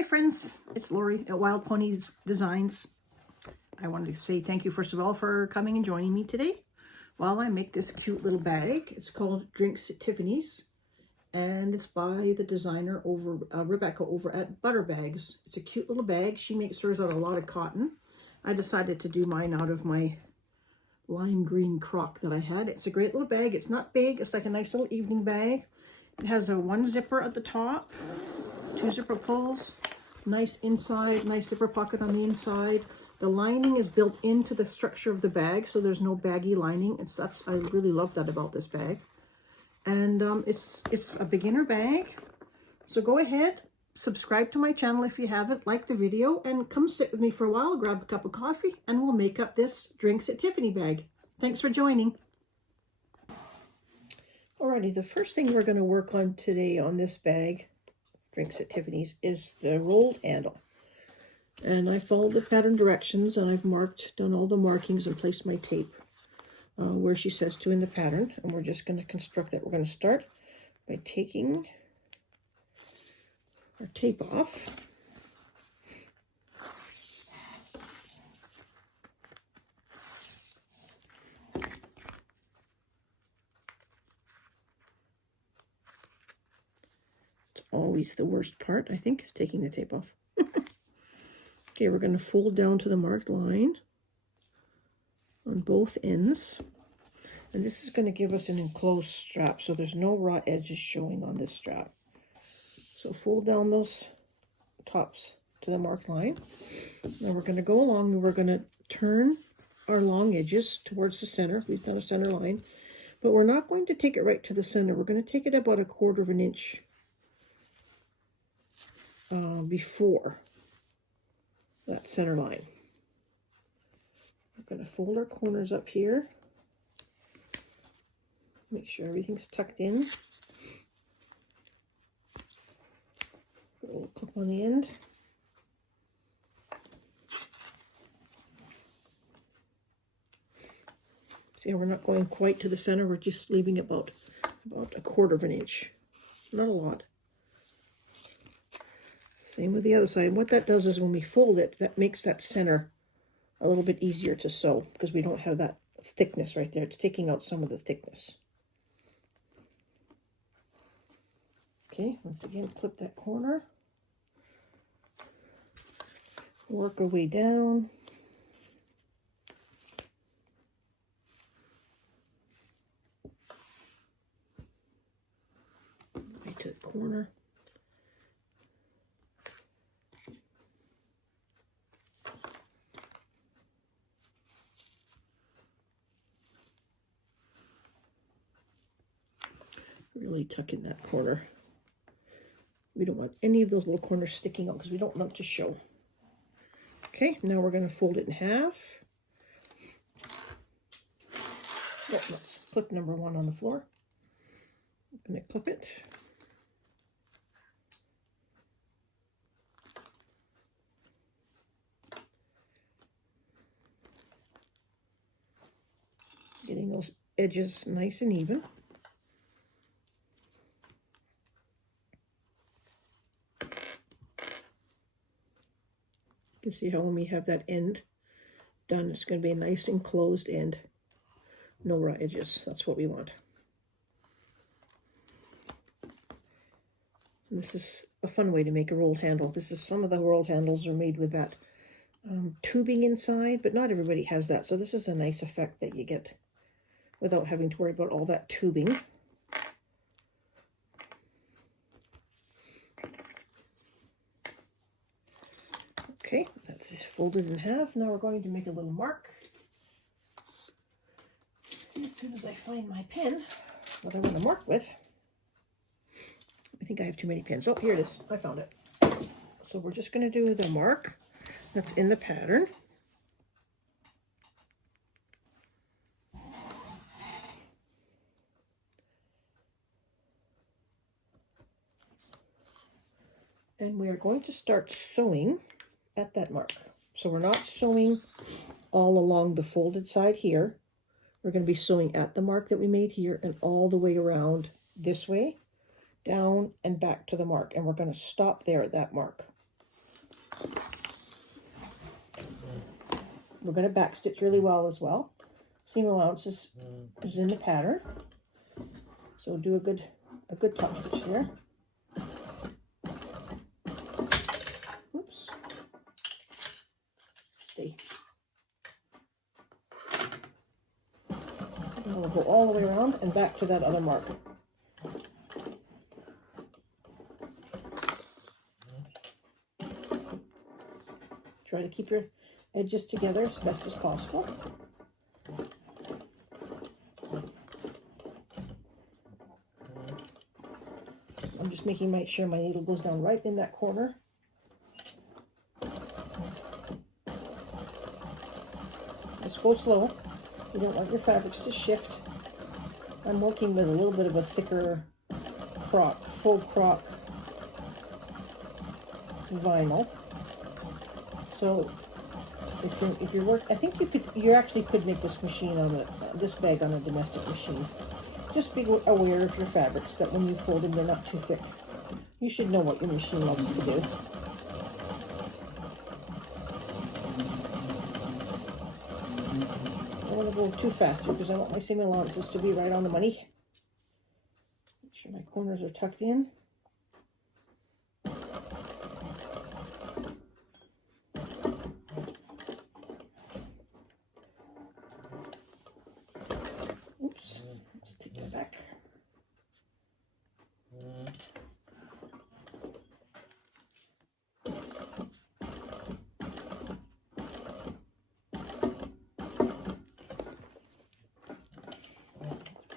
Hi friends, it's Lori at Wild Ponies Designs. I wanted to say thank you first of all for coming and joining me today while I make this cute little bag. It's called Drinks at Tiffany's and it's by the designer Rebecca over at Butter Bags. It's a cute little bag. She makes hers out of a lot of cotton. I decided to do mine out of my lime green crock that I had. It's a great little bag. It's not big. It's like a nice little evening bag. It has a one zipper at the top, two zipper pulls, nice inside, nice zipper pocket on the inside. The lining is built into the structure of the bag, so there's no baggy lining. I really love that about this bag. And it's a beginner bag. So go ahead, subscribe to my channel if you haven't, like the video, and come sit with me for a while, grab a cup of coffee, and we'll make up this Drinks at Tiffany bag. Thanks for joining. Alrighty, the first thing we're going to work on today on this bag, Drinks at Tiffany's, is the rolled handle. And I followed the pattern directions and I've done all the markings and placed my tape where she says to in the pattern. And we're just going to construct that. We're going to start by taking our tape off. Always the worst part, I think, is taking the tape off. Okay, we're going to fold down to the marked line on both ends. And this is going to give us an enclosed strap, so there's no raw edges showing on this strap. So fold down those tops to the marked line. Now we're going to go along and we're going to turn our long edges towards the center. We've done a center line, but we're not going to take it right to the center. We're going to take it about 1/4 of an inch before that center line. We're going to fold our corners up here. Make sure everything's tucked in. Put a little clip on the end. See, we're not going quite to the center. We're just leaving about 1/4 of an inch. Not a lot. Same with the other side. What that does is when we fold it, that makes that center a little bit easier to sew because we don't have that thickness right there. It's taking out some of the thickness. Okay, once again, clip that corner. Work our way down. Right to the corner. Really tuck in that corner. We don't want any of those little corners sticking out because we don't want to show. Okay, now we're going to fold it in half. Oh, let's clip number 1 on the floor. I'm going to clip it. Getting those edges nice and even. You can see how when we have that end done, it's going to be a nice enclosed end. No raw edges. That's what we want. And this is a fun way to make a rolled handle. Some of the rolled handles are made with that tubing inside, but not everybody has that. So this is a nice effect that you get without having to worry about all that tubing. Okay, that's just folded in half. Now we're going to make a little mark. And as soon as I find my pen, what I want to mark with, I think I have too many pens. Oh, here it is. I found it. So we're just going to do the mark that's in the pattern. And we are going to start sewing at that mark. So we're not sewing all along the folded side here. We're going to be sewing at the mark that we made here and all the way around this way, down and back to the mark. And we're going to stop there at that mark. We're going to back stitch really well as well. Seam allowance is in the pattern, so do a good top stitch there. Oops. Stay. And we'll go all the way around and back to that other mark. Try to keep your edges together as best as possible. I'm just making sure my needle goes down right in that corner. Just go slow. You don't want your fabrics to shift. I'm working with a little bit of a thicker crop, full crop vinyl. So if you're working, I think you actually could make this machine on this bag on a domestic machine. Just be aware of your fabrics that when you fold them, they're not too thick. You should know what your machine loves to do. I don't want to go too fast because I want my seam allowances to be right on the money. Make sure my corners are tucked in. Oops, let's take that back.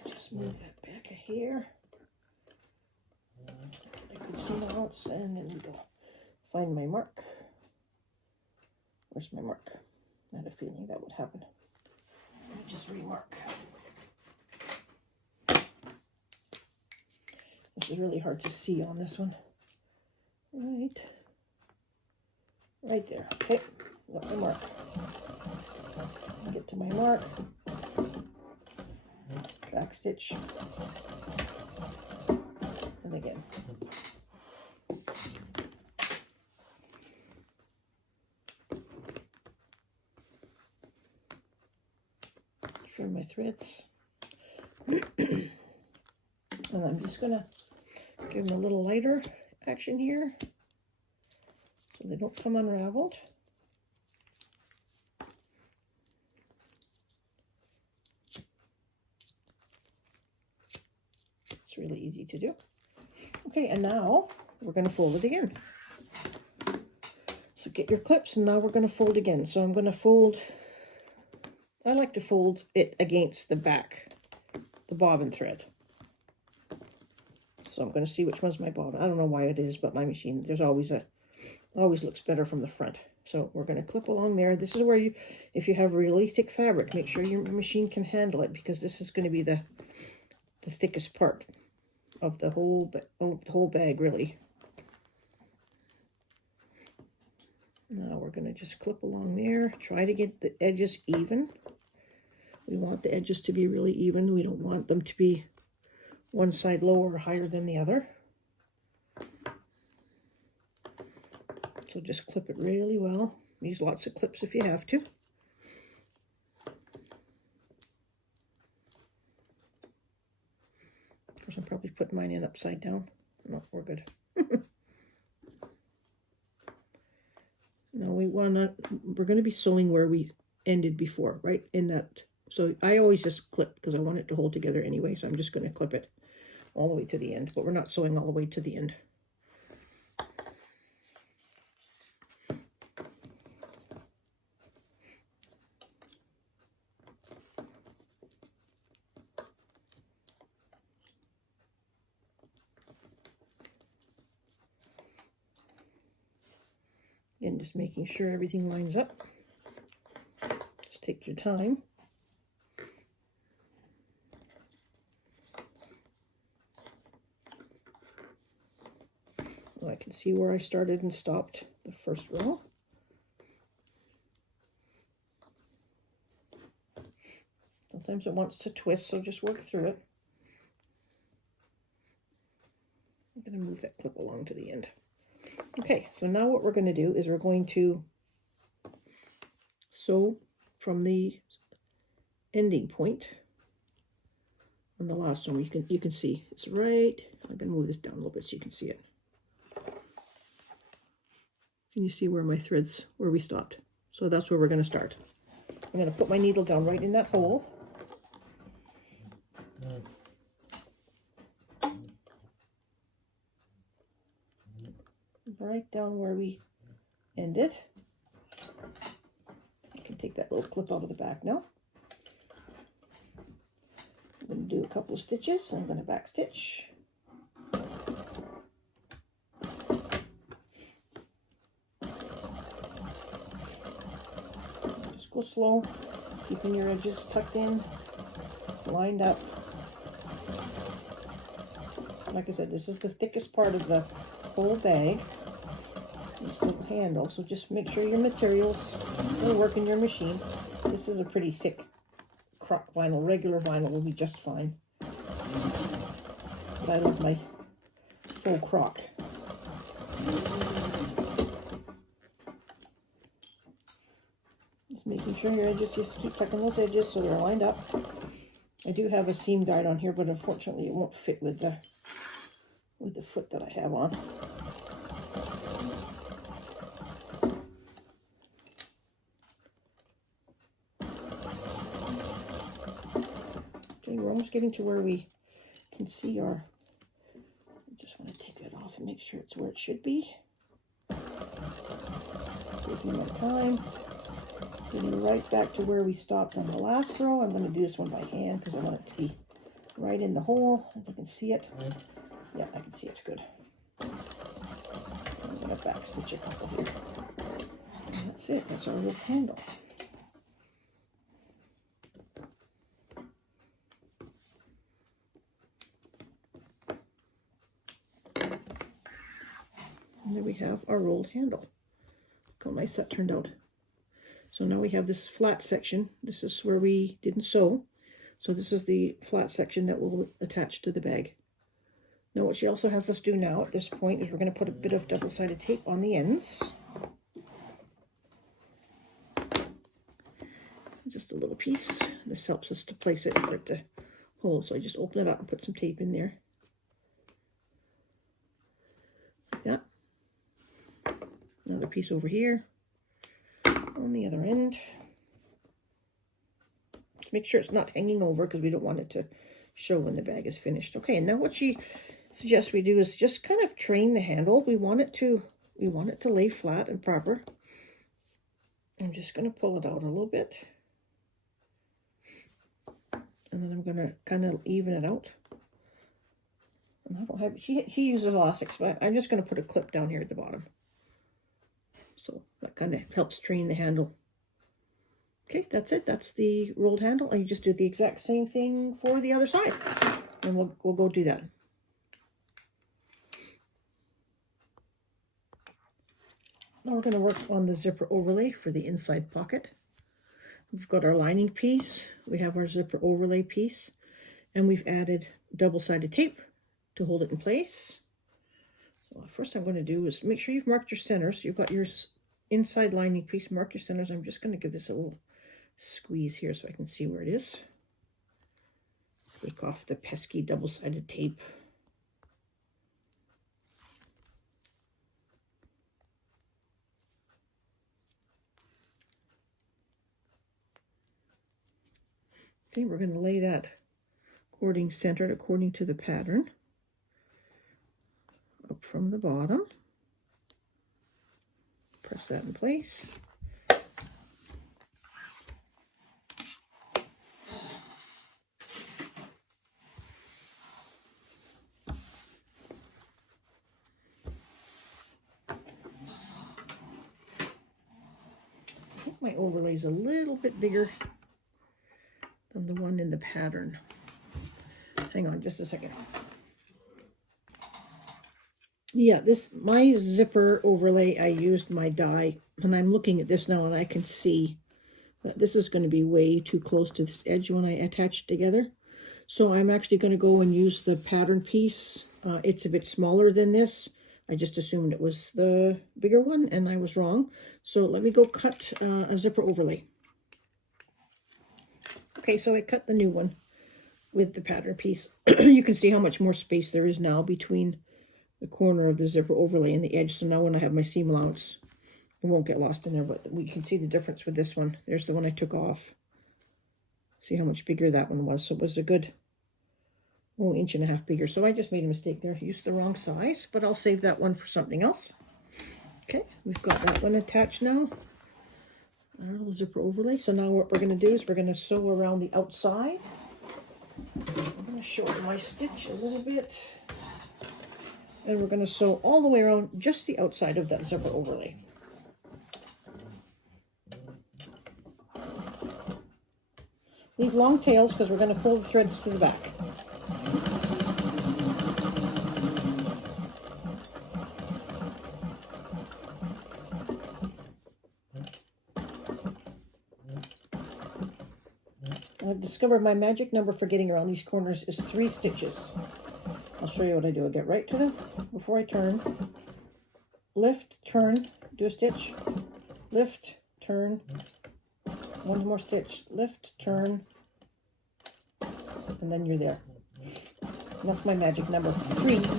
Just move that back a hair. Get a good seam allowance, and then we go find my mark. Where's my mark? I had a feeling that would happen. Let me just remark. This is really hard to see on this one. Right there. Okay, got my mark. Get to my mark. Back stitch. And again. Trim my threads. And I'm just gonna give them a little lighter action here so they don't come unraveled. It's really easy to do. Okay, and now we're going to fold it again. So get your clips, and now we're going to fold again. So I'm going to fold, I like to fold it against the back, the bobbin thread. So I'm going to see which one's my bobbin. I don't know why it is, but my machine, there's always looks better from the front. So we're going to clip along there. This is where you, if you have really thick fabric, make sure your machine can handle it, because this is going to be the thickest part of the whole bag, really. Now we're going to just clip along there. Try to get the edges even. We want the edges to be really even. We don't want them to be one side lower or higher than the other. So just clip it really well. Use lots of clips if you have to. Of course, I'm probably putting mine in upside down. No, we're good. Now we're going to be sewing where we ended before, right in that. So I always just clip because I want it to hold together anyway. So I'm just going to clip it all the way to the end, but we're not sewing all the way to the end. Again, just making sure everything lines up. Just take your time. Well, I can see where I started and stopped the first row. Sometimes it wants to twist, so just work through it. I'm going to move that clip along to the end. Okay, so now what we're going to do is we're going to sew from the ending point on the last one. You can see it's right. I'm going to move this down a little bit so you can see it. Can you see where my threads, where we stopped? So that's where we're going to start. I'm going to put my needle down right in that hole. Right down where we ended. I can take that little clip out of the back now. I'm going to do a couple of stitches. I'm going to back stitch. Just go slow, keeping your edges tucked in, lined up. Like I said, this is the thickest part of the whole bag, this little handle, so just make sure your materials will work in your machine. This is a pretty thick crock vinyl. Regular vinyl will be just fine, but I love my faux crock. Just making sure your edges, just keep tucking those edges so they're lined up. I do have a seam guide on here, but unfortunately it won't fit with the foot that I have on. Okay, we're almost getting to where we can see our, I just want to take that off and make sure it's where it should be. Taking my time, getting right back to where we stopped on the last row. I'm going to do this one by hand because I want it to be right in the hole, if I can see it. Yeah, I can see it good. I'm going to back stitch a couple here. And that's it. That's our little handle. And there we have our rolled handle. Look how nice that turned out. So now we have this flat section. This is where we didn't sew. So this is the flat section that will attach to the bag. Now what she also has us do now at this point is we're going to put a bit of double-sided tape on the ends. Just a little piece. This helps us to place it for it to hold. So I just open it up and put some tape in there. Like that. Another piece over here on the other end. To make sure it's not hanging over because we don't want it to show when the bag is finished. Okay, and now what she suggests we do is just kind of train the handle. We want it to lay flat and proper. I'm just going to pull it out a little bit. And then I'm going to kind of even it out. And I don't have, she uses elastics, but I'm just going to put a clip down here at the bottom. So that kind of helps train the handle. Okay, that's it. That's the rolled handle. And you just do the exact same thing for the other side. And we'll go do that. Now we're going to work on the zipper overlay for the inside pocket. We've got our lining piece, we have our zipper overlay piece, and we've added double-sided tape to hold it in place. So first I'm going to do is make sure you've marked your centers. You've got your inside lining piece, mark your centers. I'm just going to give this a little squeeze here so I can see where it is. Take off the pesky double-sided tape. Okay, we're going to lay that cording centered according to the pattern up from the bottom. Press that in place. I think my overlay is a little bit bigger than the one in the pattern. Hang on just a second. Yeah, my zipper overlay, I used my die, and I'm looking at this now and I can see that this is going to be way too close to this edge when I attach it together. So I'm actually going to go and use the pattern piece. It's a bit smaller than this, I just assumed it was the bigger one, and I was wrong. So let me go cut a zipper overlay. Okay, so I cut the new one with the pattern piece. You can see how much more space there is now between the corner of the zipper overlay and the edge. So now when I have my seam allowance, it won't get lost in there, but we can see the difference with this one. There's the one I took off. See how much bigger that one was. So it was a good 1.5 inches bigger. So I just made a mistake there. I used the wrong size, but I'll save that one for something else. Okay, we've got that one attached now. Our little zipper overlay. So now what we're going to do is we're going to sew around the outside. I'm going to shorten my stitch a little bit. And we're going to sew all the way around just the outside of that zipper overlay. Leave long tails because we're going to pull the threads to the back. I've discovered my magic number for getting around these corners is 3 stitches. I'll show you what I do. I get right to them before I turn. Lift, turn, do a stitch. Lift, turn. One more stitch. Lift, turn. And then you're there. And that's my magic number. 3. Get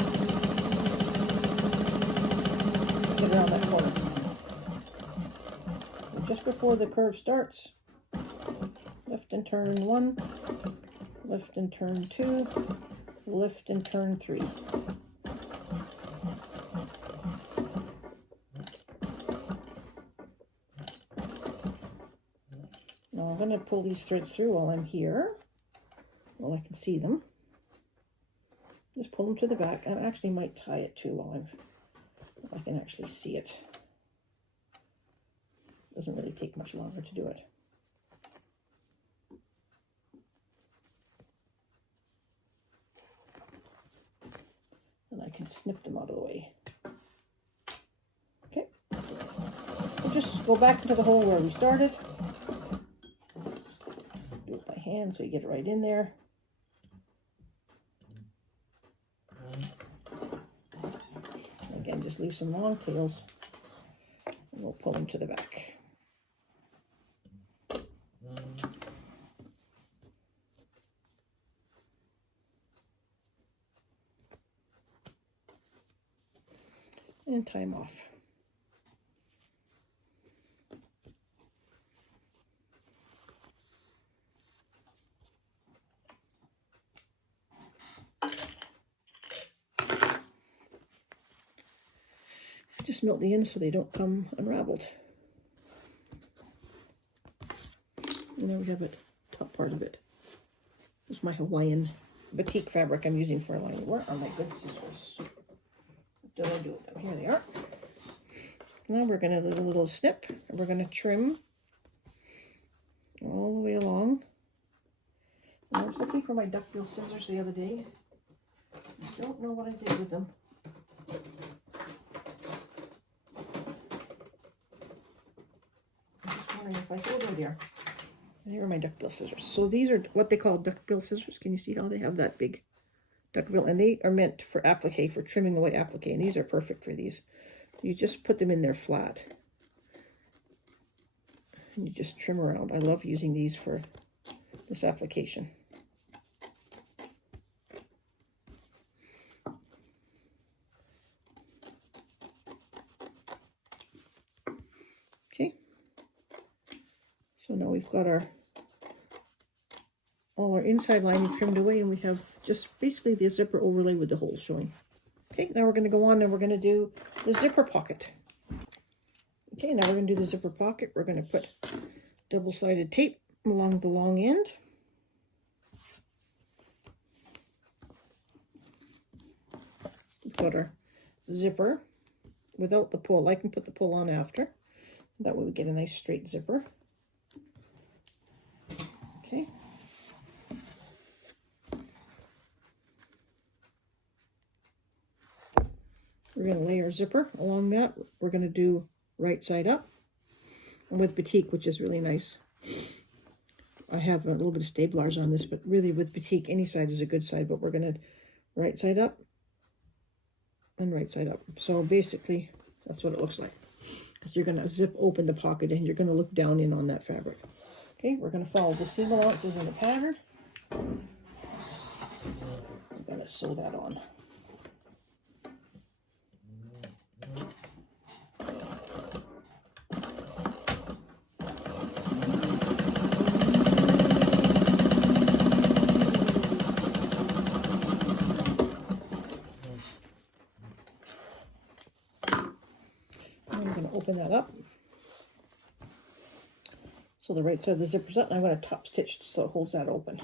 around that corner. And just before the curve starts, lift and turn 1. Lift and turn 2. Lift and turn 3. Now I'm going to pull these threads through while I'm here, while I can see them. Just pull them to the back. I actually might tie it too while I can actually see it. Doesn't really take much longer to do it. And I can snip them out of the way. Okay. We'll just go back into the hole where we started. Do it by hand so you get it right in there. Again, just leave some long tails and we'll pull them to the back. And tie them off. Just melt the ends so they don't come unraveled. And there we have it, top part of it. This is my Hawaiian batik fabric I'm using for lining. Where are my good scissors? What did I do with them? Here they are. Now we're going to do a little snip, and we're going to trim all the way along. And I was looking for my duckbill scissors the other day. I don't know what I did with them. If I go over there. Here are my duckbill scissors. So these are what they call duckbill scissors. Can you see how they have that big duckbill? And they are meant for applique, for trimming away applique. And these are perfect for these. You just put them in there flat. And you just trim around. I love using these for this application. Okay. So now we've got all our inside lining trimmed away, and we have just basically the zipper overlay with the holes showing. Okay, now we're going to go on and we're going to do the zipper pocket. Okay, now we're going to do the zipper pocket. We're going to put double-sided tape along the long end. We've got our zipper without the pull. I can put the pull on after. That way we get a nice straight zipper. Okay. We're going to lay our zipper along that. We're going to do right side up with batik, which is really nice. I have a little bit of stabilizers on this, but really with batik, any side is a good side, but we're going to right side up and right side up. So basically, that's what it looks like. Because you're going to zip open the pocket and you're going to look down in on that fabric. Okay, we're going to follow the seam allowances in the pattern. I'm going to sew that on. I'm going to open that up. So the right side of the zipper's up, and I'm going to top stitch so it holds that open.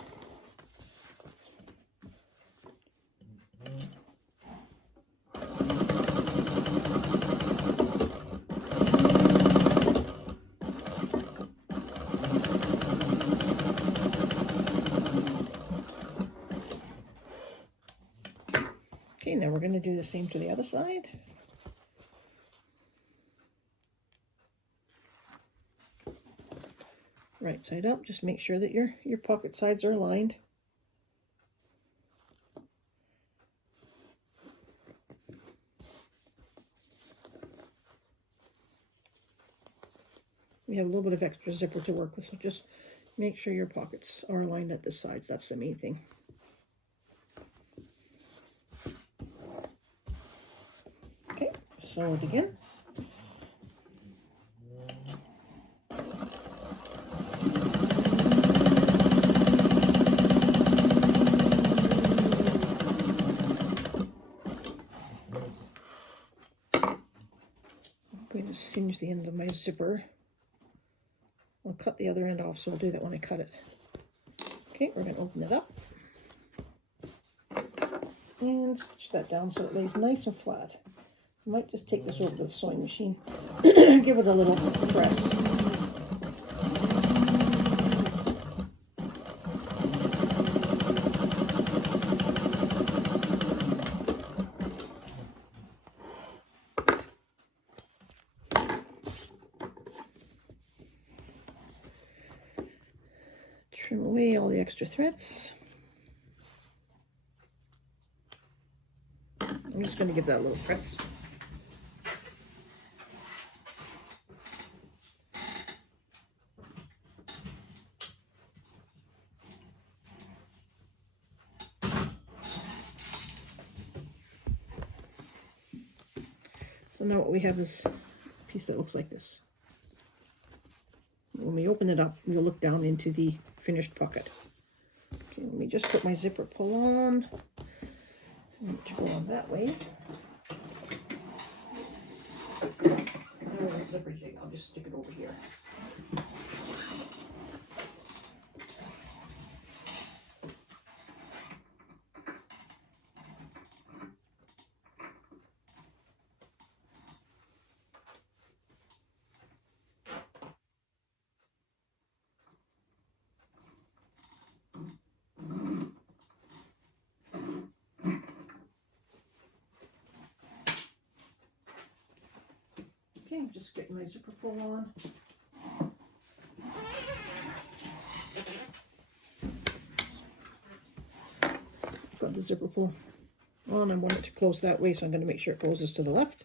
Okay, now we're going to do the same to the other side. Right side up, just make sure that your pocket sides are aligned. We have a little bit of extra zipper to work with, so just make sure your pockets are aligned at the sides. That's the main thing. Okay, sew it again. I'm going to singe the end of my zipper. I'll cut the other end off, so I'll do that when I cut it. Okay, we're going to open it up. And stitch that down so it lays nice and flat. I might just take this over to the sewing machine. Give it a little press. Trim away all the extra threads. I'm just going to give that a little press. So now what we have is a piece that looks like this. When we open it up, we'll look down into the finished pocket. Okay, let me just put my zipper pull on. I need to go on that way. Zipper jig, I'll just stick it over here. Okay, I'm just getting my zipper pull on. Got the zipper pull on. I want it to close that way, so I'm going to make sure it closes to the left.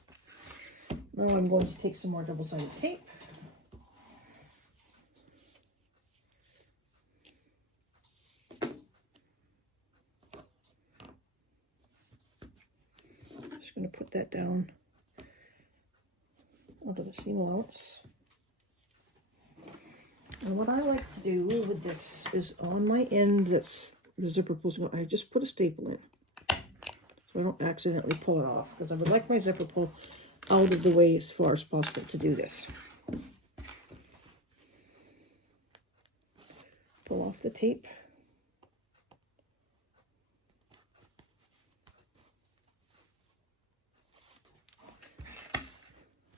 Now I'm going to take some more double-sided tape. Just going to put that down onto the seam allowance. And what I like to do with this is on my end that's the zipper pulls going, I just put a staple in so I don't accidentally pull it off, because I would like my zipper pull out of the way as far as possible to do this. Pull off the tape.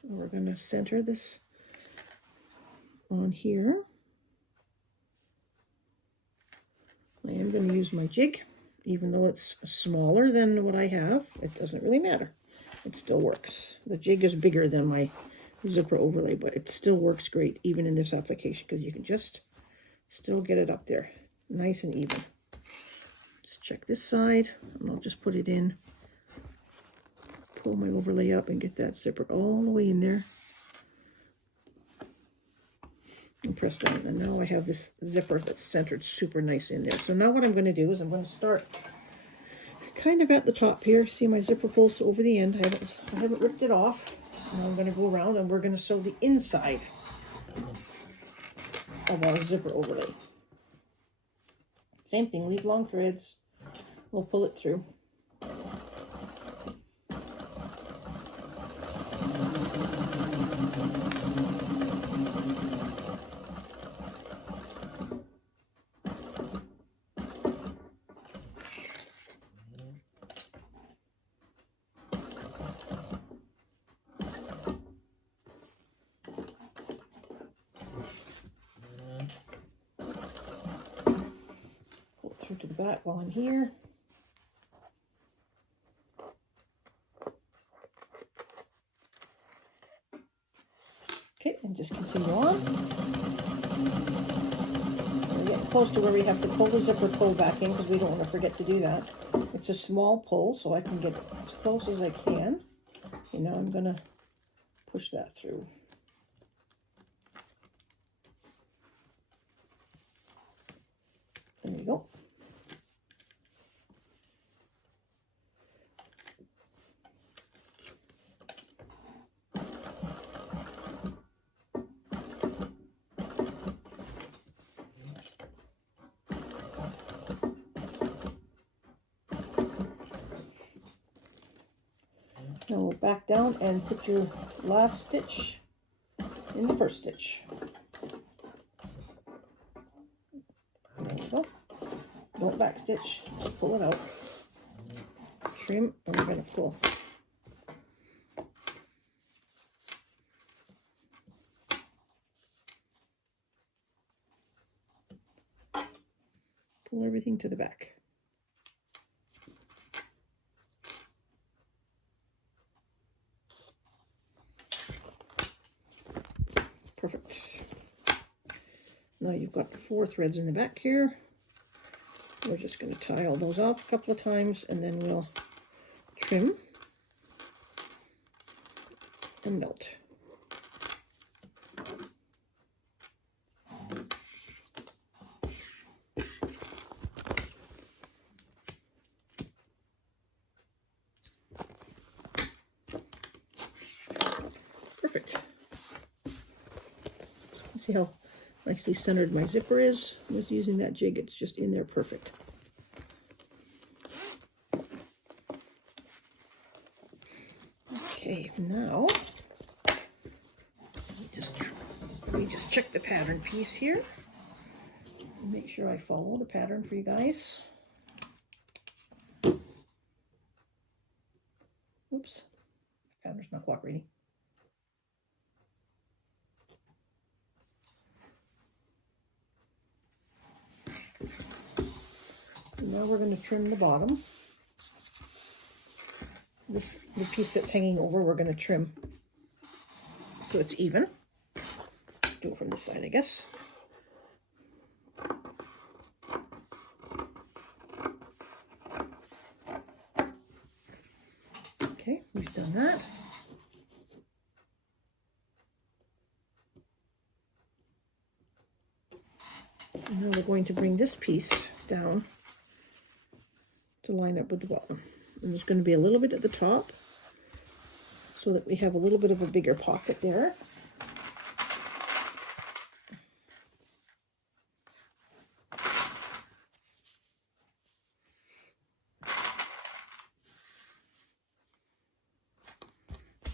And we're going to center this on here. I am going to use my jig, even though it's smaller than what I have. It doesn't really matter. It still works. The jig is bigger than my zipper overlay, but it still works great even in this application, because you can just still get it up there nice and even. Just check this side, and I'll just put it in pull my overlay up and get that zipper all the way in there. And press down. And now I have this zipper that's centered super nice in there. So now what I'm going to do is I'm going to start kind of at the top here. See my zipper pulls over the end. I haven't ripped it off. Now I'm going to go around and we're going to sew the inside of our zipper overlay. Same thing, leave long threads. We'll pull it through. To the back while I'm here. Okay, and just continue on. We're getting close to where we have to pull the zipper pull back in because we don't want to forget to do that. It's a small pull, so I can get as close as I can. Okay, now I'm going to push that through. There we go. Now we'll back down and put your last stitch in the first stitch. There we go. Don't back stitch, just pull it out. Trim, and we're going to pull. Pull everything to the back. Perfect. Now you've got the 4 threads in the back here. We're just going to tie all those off a couple of times and then we'll trim and melt. Perfect. See how nicely centered my zipper is? I'm just using that jig, it's just in there perfect. Okay, now let me just check the pattern piece here. Make sure I follow the pattern for you guys. Oops, the pattern's not cooperating. And now we're going to trim the bottom. The piece that's hanging over, we're going to trim so it's even. Do it from this side, I guess. Okay, we've done that. And now we're going to bring this piece down to line up with the bottom. And there's going to be a little bit at the top so that we have a little bit of a bigger pocket there.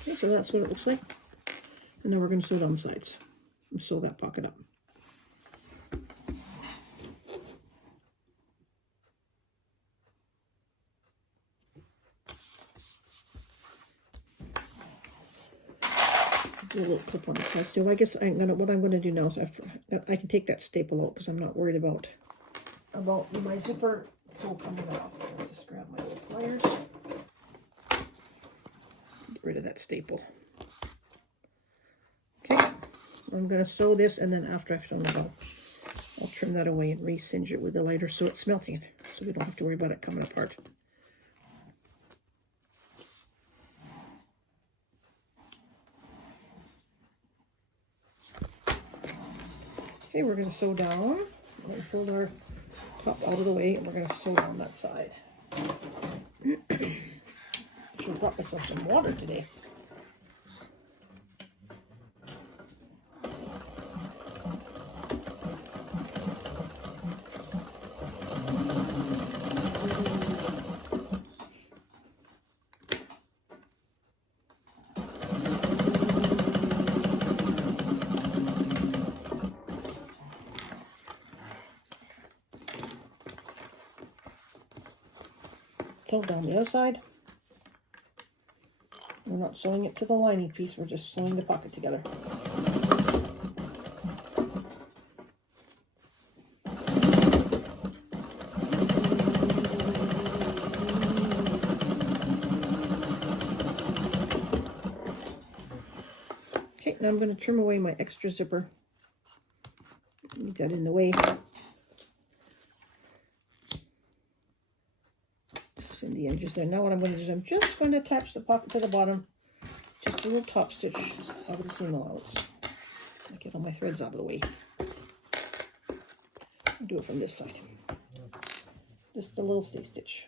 Okay, so that's what it looks like. And now we're going to sew down the sides and sew that pocket up. Do a little clip on the sides too. I guess what I'm gonna do now is I can take that staple out because I'm not worried about my zipper pull coming off. I'll just grab my little pliers. Get rid of that staple. Okay, I'm gonna sew this, and then after I've sewn it, I'll trim that away and re-singe it with the lighter so it's melting it, so we don't have to worry about it coming apart. Okay, we're going to sew down. We're going to fold our top out of the way, and we're going to sew down that side. I should have brought myself some water today. Sew down the other side. We're not sewing it to the lining piece, we're just sewing the pocket together. Okay, now I'm going to trim away my extra zipper. Get that in the way. Just in the edges there. Now what I'm going to do is I'm just going to attach the pocket to the bottom. Just a little top stitch out of the seam allowance. I'll get all my threads out of the way. I'll do it from this side. Just a little stay stitch.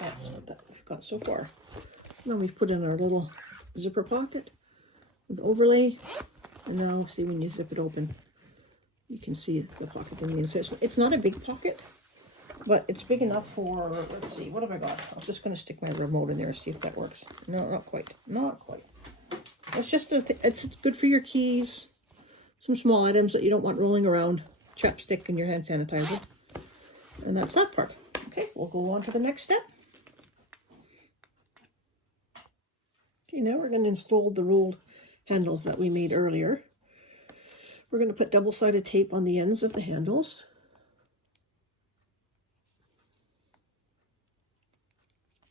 That's what we've got so far. Now we've put in our little zipper pocket with overlay, and now see when you zip it open, you can see the pocket on the inside. It's not a big pocket, but it's big enough for, let's see, what have I got? I was just going to stick my remote in there and see if that works. No, not quite. Not quite. It's just, it's good for your keys, some small items that you don't want rolling around, chapstick and your hand sanitizer. And that's that part. Okay, we'll go on to the next step. Okay, now we're going to install the rolled handles that we made earlier. We're going to put double-sided tape on the ends of the handles.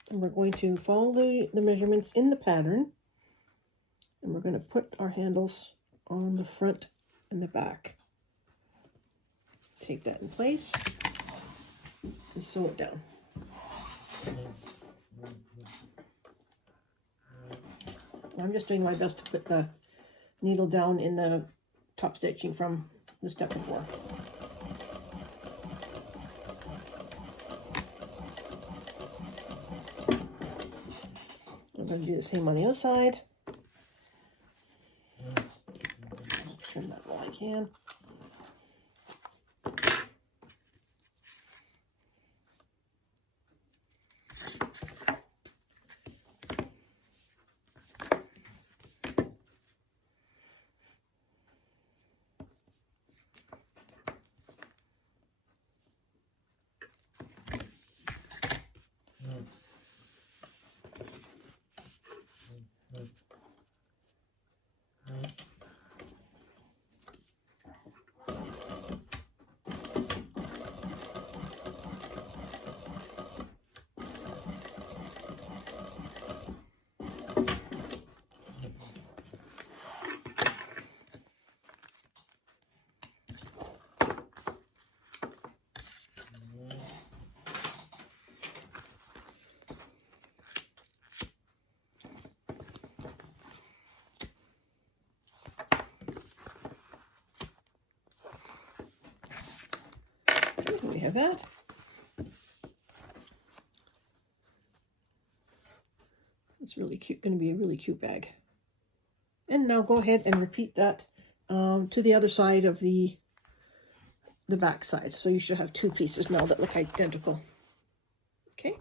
And we're going to follow the measurements in the pattern. And we're going to put our handles on the front and the back. Take that in place and sew it down. I'm just doing my best to put the needle down in the top stitching from the step before. I'm going to do the same on the other side. Trim that while I can. We have that. It's really cute, going to be a really cute bag. And now go ahead and repeat that to the other side of the back side. So you should have two pieces now that look identical. Okay.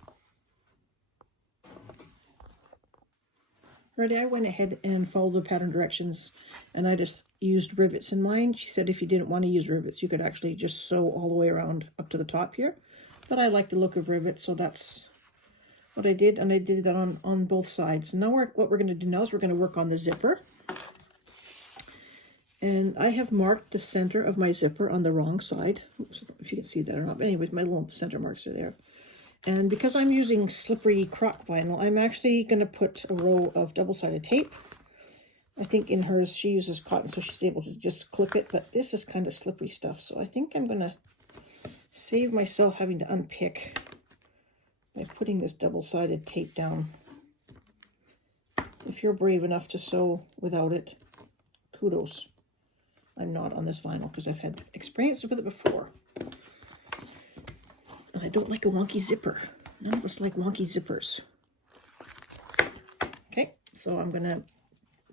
Ready, I went ahead and followed the pattern directions, and I just used rivets in mine. She said if you didn't want to use rivets, you could actually just sew all the way around up to the top here. But I like the look of rivets, so that's what I did, and I did that on both sides. Now what we're going to do now is we're going to work on the zipper. And I have marked the center of my zipper on the wrong side. Oops, I don't know if you can see that or not, but anyways, my little center marks are there. And because I'm using slippery crock vinyl, I'm actually going to put a row of double-sided tape. I think in hers, she uses cotton, so she's able to just clip it, but this is kind of slippery stuff, so I think I'm going to save myself having to unpick by putting this double-sided tape down. If you're brave enough to sew without it, kudos. I'm not on this vinyl because I've had experience with it before. And I don't like a wonky zipper. None of us like wonky zippers. Okay, so I'm going to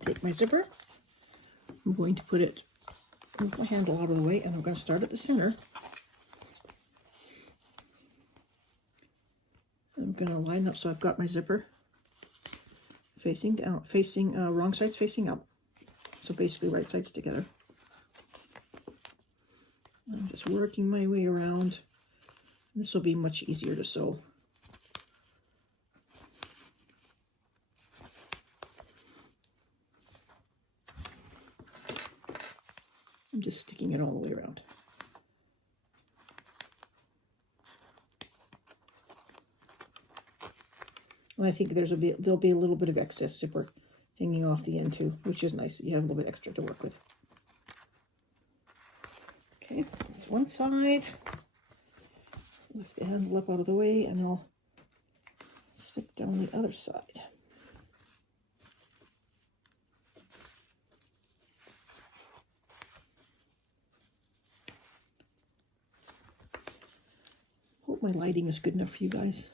take my zipper. I'm going to put it, move my handle out of the way, and I'm going to start at the center. I'm going to line up so I've got my zipper facing down, wrong sides facing up. So basically right sides together. I'm just working my way around. This will be much easier to sew. I'm just sticking it all the way around. And I think there'll be a little bit of excess zipper hanging off the end too, which is nice. You have a little bit extra to work with. Okay, that's one side. Lift the handle up out of the way, and I'll stick down the other side. Hope my lighting is good enough for you guys.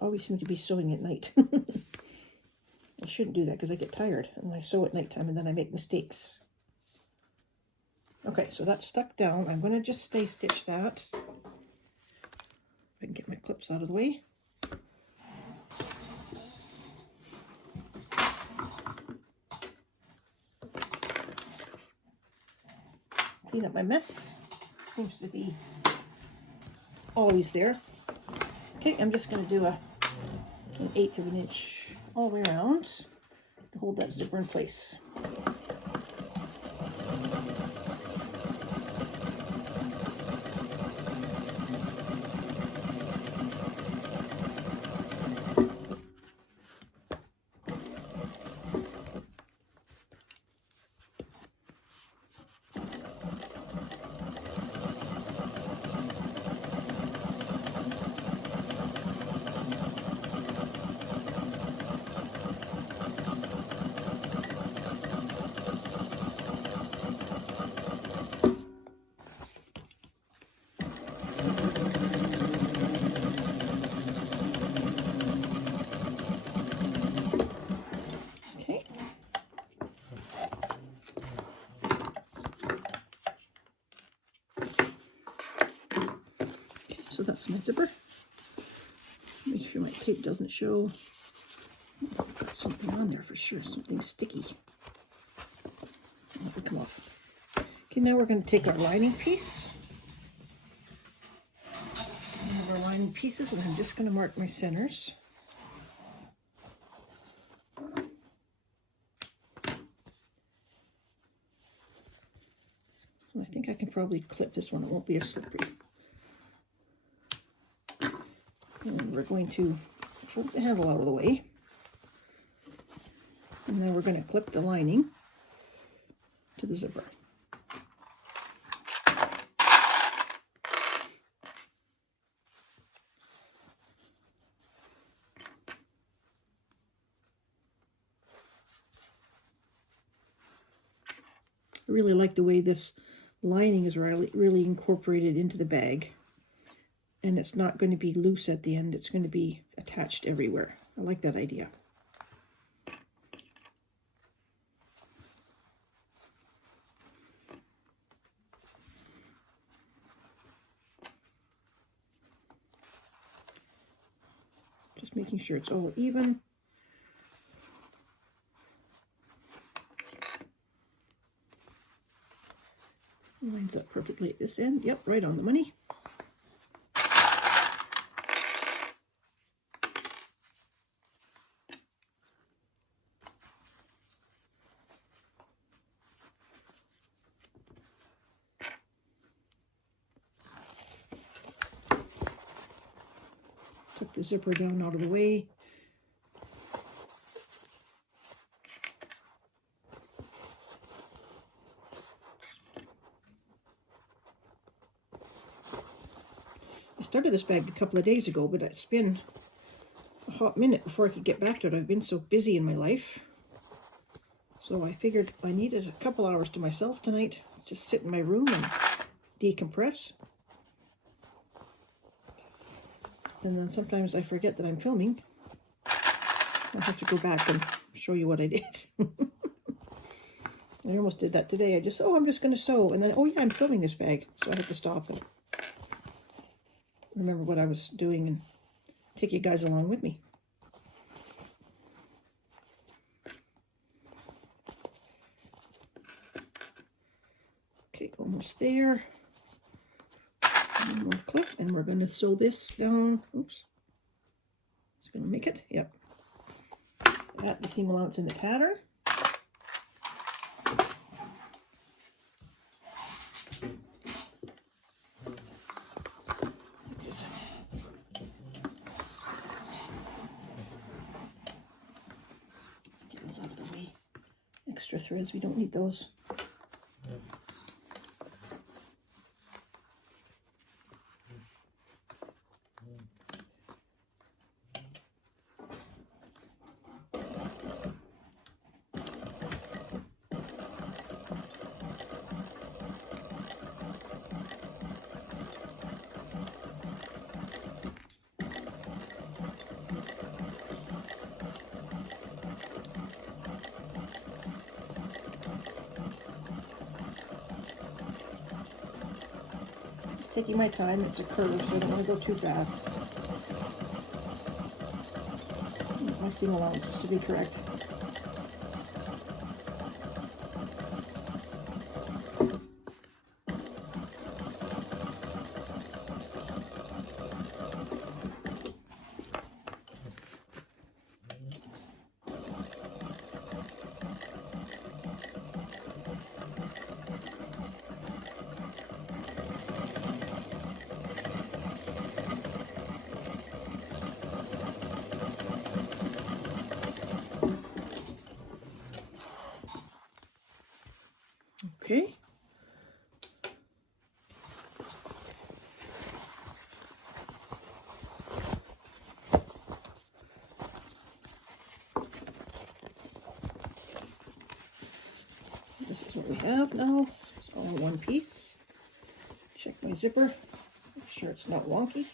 I always seem to be sewing at night. I shouldn't do that because I get tired and I sew at nighttime and then I make mistakes. Okay, so that's stuck down. I'm going to just stay stitch that. I can get my clips out of the way. Clean up my mess. Seems to be always there. Okay, I'm just going to do an 1/8 of an inch all the way around to hold that zipper in place. So that's my zipper. Make sure my tape doesn't show. I've got something on there for sure, something sticky. Let it come off. Okay, now we're going to take our lining piece. One of our lining pieces, and I'm just going to mark my centers. I think I can probably clip this one. It won't be as slippery. And we're going to flip the handle out of the way. And then we're going to clip the lining to the zipper. I really like the way this lining is really incorporated into the bag. And it's not going to be loose at the end. It's going to be attached everywhere. I like that idea. Just making sure it's all even. Lines up perfectly at this end. Yep, right on the money. Put the zipper down out of the way. I started this bag a couple of days ago, but it's been a hot minute before I could get back to it. I've been so busy in my life. So I figured I needed a couple hours to myself tonight. Just sit in my room and decompress. And then sometimes I forget that I'm filming. I'll have to go back and show you what I did. I almost did that today. I'm just going to sew. And then, oh yeah, I'm filming this bag. So I have to stop and remember what I was doing and take you guys along with me. Okay, almost there. One more clip, and we're going to sew this down. Oops. It's going to make it. Yep. At the seam allowance in the pattern. Get those out of the way. Extra threads, we don't need those. Taking my time, it's a curve, so I don't want to go too fast. My seam allowance is to be correct. Okay. This is what we have now. It's all in one piece. Check my zipper. Make sure it's not wonky.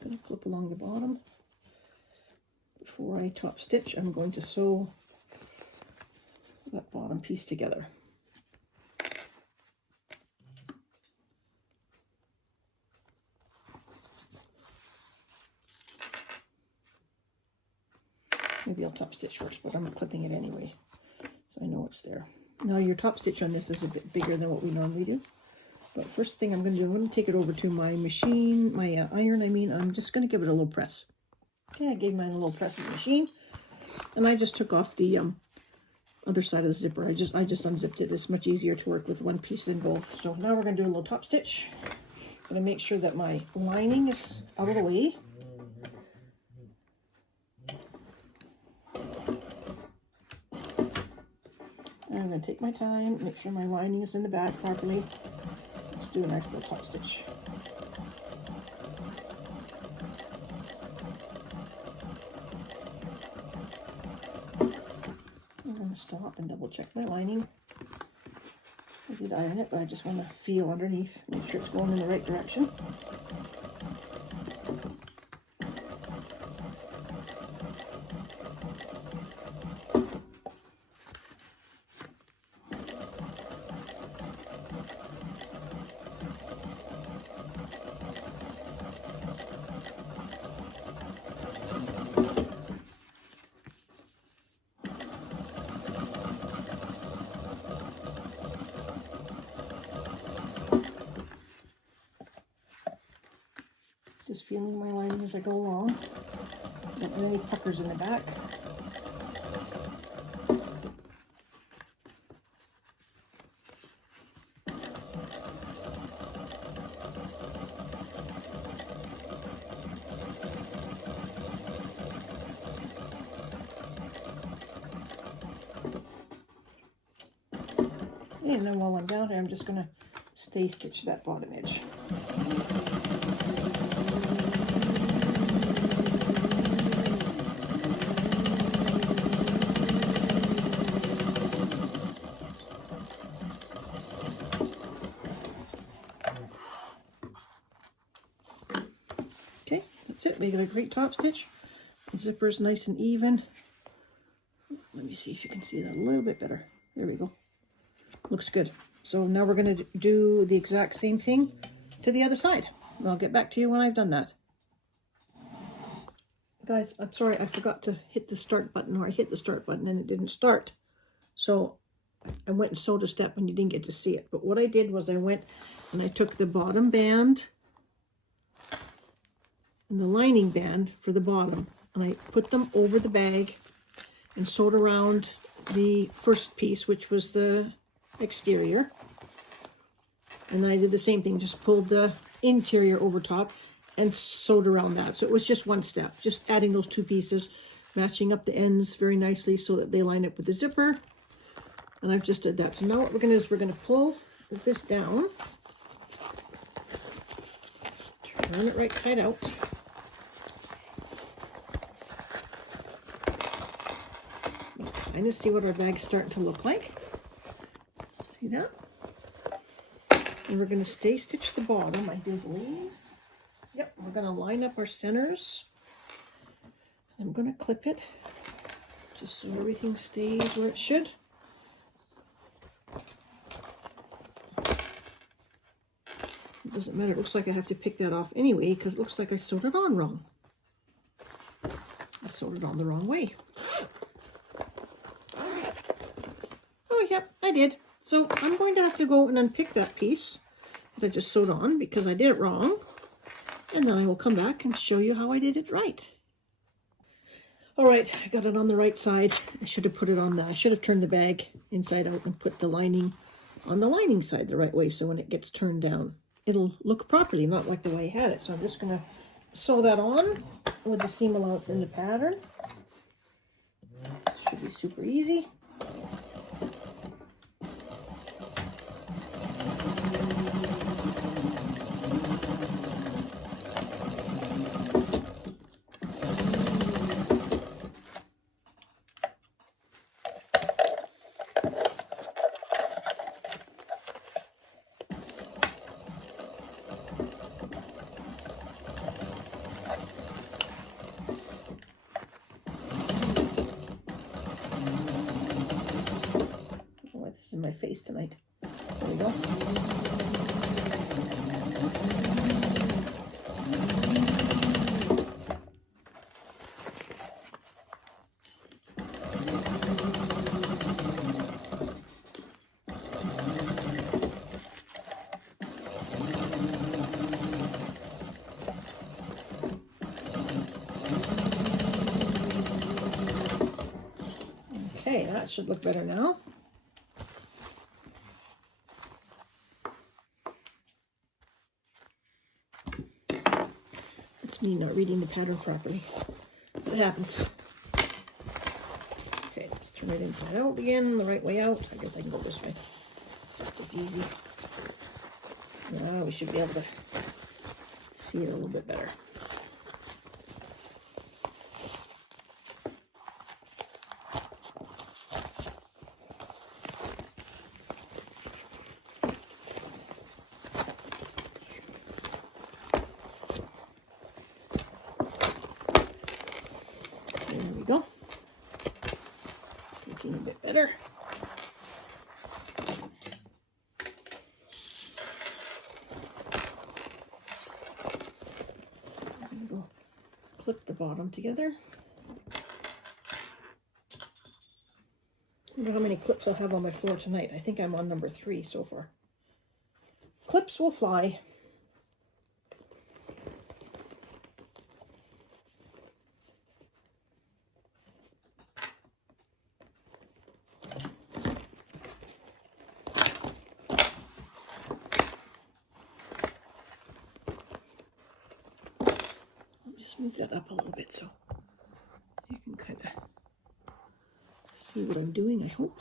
Going to clip along the bottom. Before I top stitch, I'm going to sew that bottom piece together. Maybe I'll top stitch first, but I'm clipping it anyway, so I know it's there. Now your top stitch on this is a bit bigger than what we normally do. But first thing I'm going to do, I'm going to take it over to my machine, my iron, I'm just going to give it a little press. Okay, I gave mine a little press in the machine. And I just took off the other side of the zipper. I just unzipped it. It's much easier to work with one piece than both. So now we're going to do a little top stitch. I'm going to make sure that my lining is out of the way. And I'm going to take my time, make sure my lining is in the back properly. Let's do a nice little top stitch. I'm going to stop and double check my lining. I did iron it, but I just want to feel underneath, make sure it's going in the right direction. Just feeling my lining as I go along. Got any puckers in the back. And then while I'm down here, I'm just going to stay stitch that bottom edge. Okay, that's it. We got a great top stitch. The zipper is nice and even. Let me see if you can see that a little bit better. There we go. Looks good. So now we're going to do the exact same thing to the other side. I'll get back to you when I've done that. Guys, I'm sorry, I forgot to hit the start button, or I hit the start button and it didn't start. So I went and sewed a step and you didn't get to see it. But what I did was I went and I took the bottom band and the lining band for the bottom, and I put them over the bag and sewed around the first piece, which was the exterior. And then I did the same thing, just pulled the interior over top and sewed around that. So it was just one step, just adding those two pieces, matching up the ends very nicely so that they line up with the zipper. And I've just did that. So now what we're going to do is we're going to pull this down, turn it right side out. Kind of see what our bag's starting to look like. See that? And we're going to stay stitch the bottom, I do believe. Yep, we're going to line up our centers. I'm going to clip it just so everything stays where it should. It doesn't matter. It looks like I have to pick that off anyway because it looks like I sewed it on wrong. I sewed it on the wrong way. Oh, yep, I did. So I'm going to have to go and unpick that piece that I just sewed on because I did it wrong. And then I will come back and show you how I did it right. All right, I got it on the right side. I should have put it on I should have turned the bag inside out and put the lining on the lining side the right way, so when it gets turned down, it'll look properly, not like the way I had it. So I'm just going to sew that on with the seam allowance in the pattern. Should be super easy. This is in my face tonight. There we go. Okay, that should look better now. It's me not reading the pattern properly. It happens. Okay, let's turn it inside out again, the right way out. I guess I can go this way. Just as easy. Now we should be able to see it a little bit better. There we go. It's looking a bit better. I'm going to go clip the bottom together. I wonder how many clips I'll have on my floor tonight. I think I'm on number 3 so far. Clips will fly. Smooth that up a little bit so you can kind of see what I'm doing, I hope.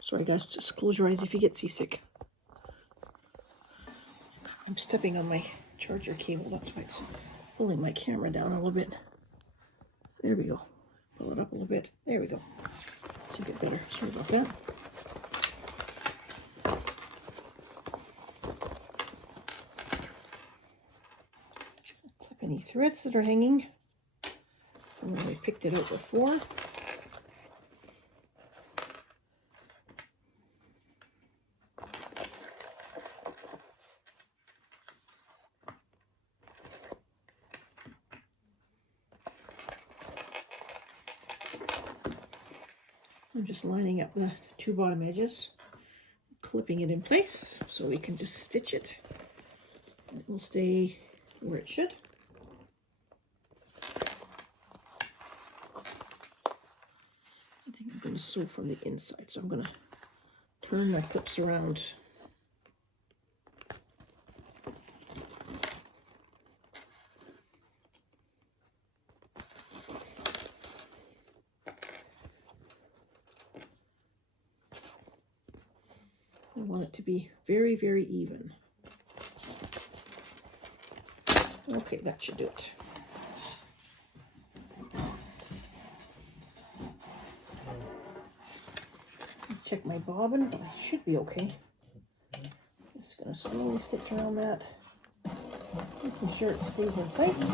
Sorry guys, just close your eyes if you get seasick. I'm stepping on my charger cable, that's why it's pulling my camera down a little bit. There we go. Pull it up a little bit. There we go. It's a bit better. Sorry about that. Clip any threads that are hanging from when I picked it out before. I'm just lining up the two bottom edges, clipping it in place so we can just stitch it. It will stay where it should. I think I'm going to sew from the inside, so I'm going to turn my clips around. I want it to be very, very even. Okay, that should do it. Check my bobbin, but it should be okay. Just gonna slowly stitch around that, making sure it stays in place.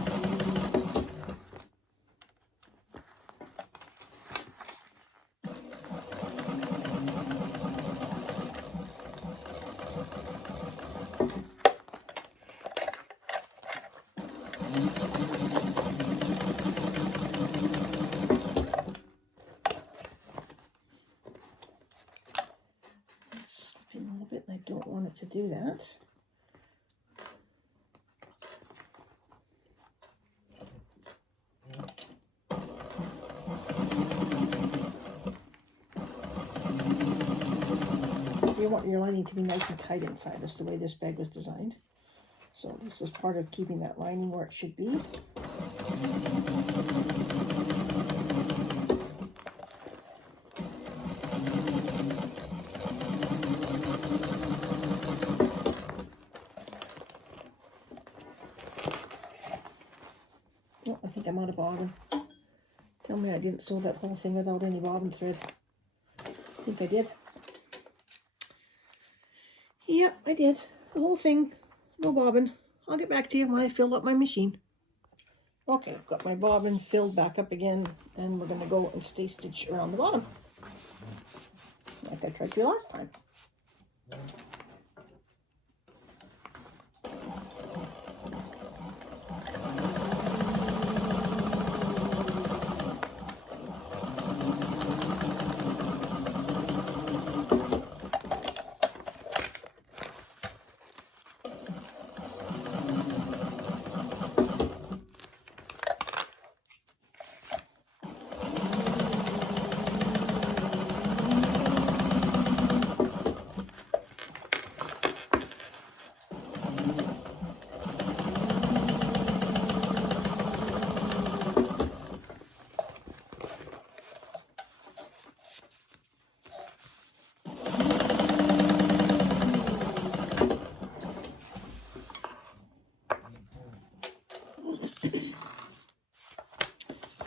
Slipping a little bit, and I don't want it to do that. You want your lining to be nice and tight inside. That's the way this bag was designed. So this is part of keeping that lining where it should be. Oh, I think I'm out of bobbin. Tell me I didn't sew that whole thing without any bobbin thread. I think I did. Yep, I did. The whole thing. No bobbin. I'll get back to you when I fill up my machine. Okay, I've got my bobbin filled back up again, and we're going to go and stay stitch around the bottom, like I tried to last time.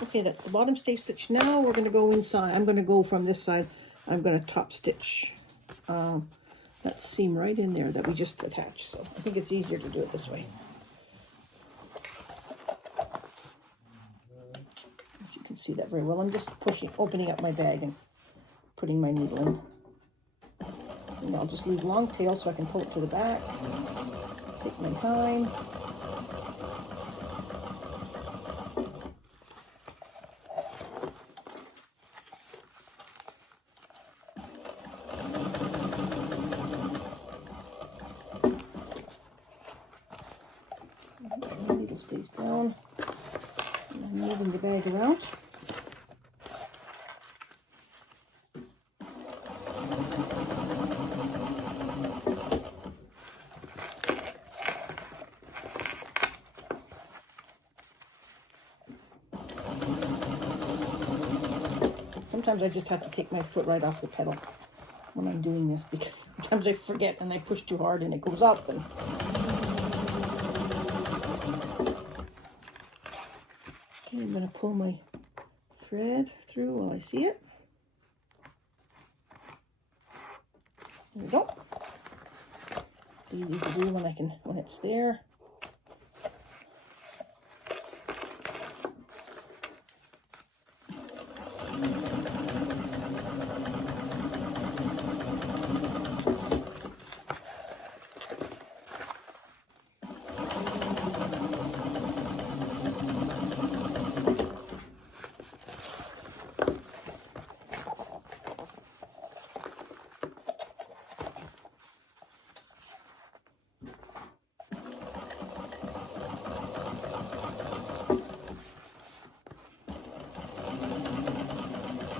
Okay, that's the bottom stay stitch. Now we're going to go inside. I'm going to go from this side. I'm going to top stitch that seam right in there that we just attached. So I think it's easier to do it this way. If you can see that very well, I'm just opening up my bag and putting my needle in. And I'll just leave long tail so I can pull it to the back. Take my time. The needle stays down. And I'm moving the bag around. Sometimes I just have to take my foot right off the pedal when I'm doing this, because sometimes I forget and I push too hard and it goes up. And okay, I'm going to pull my thread through while I see it. There we go. It's easy to do when it's there.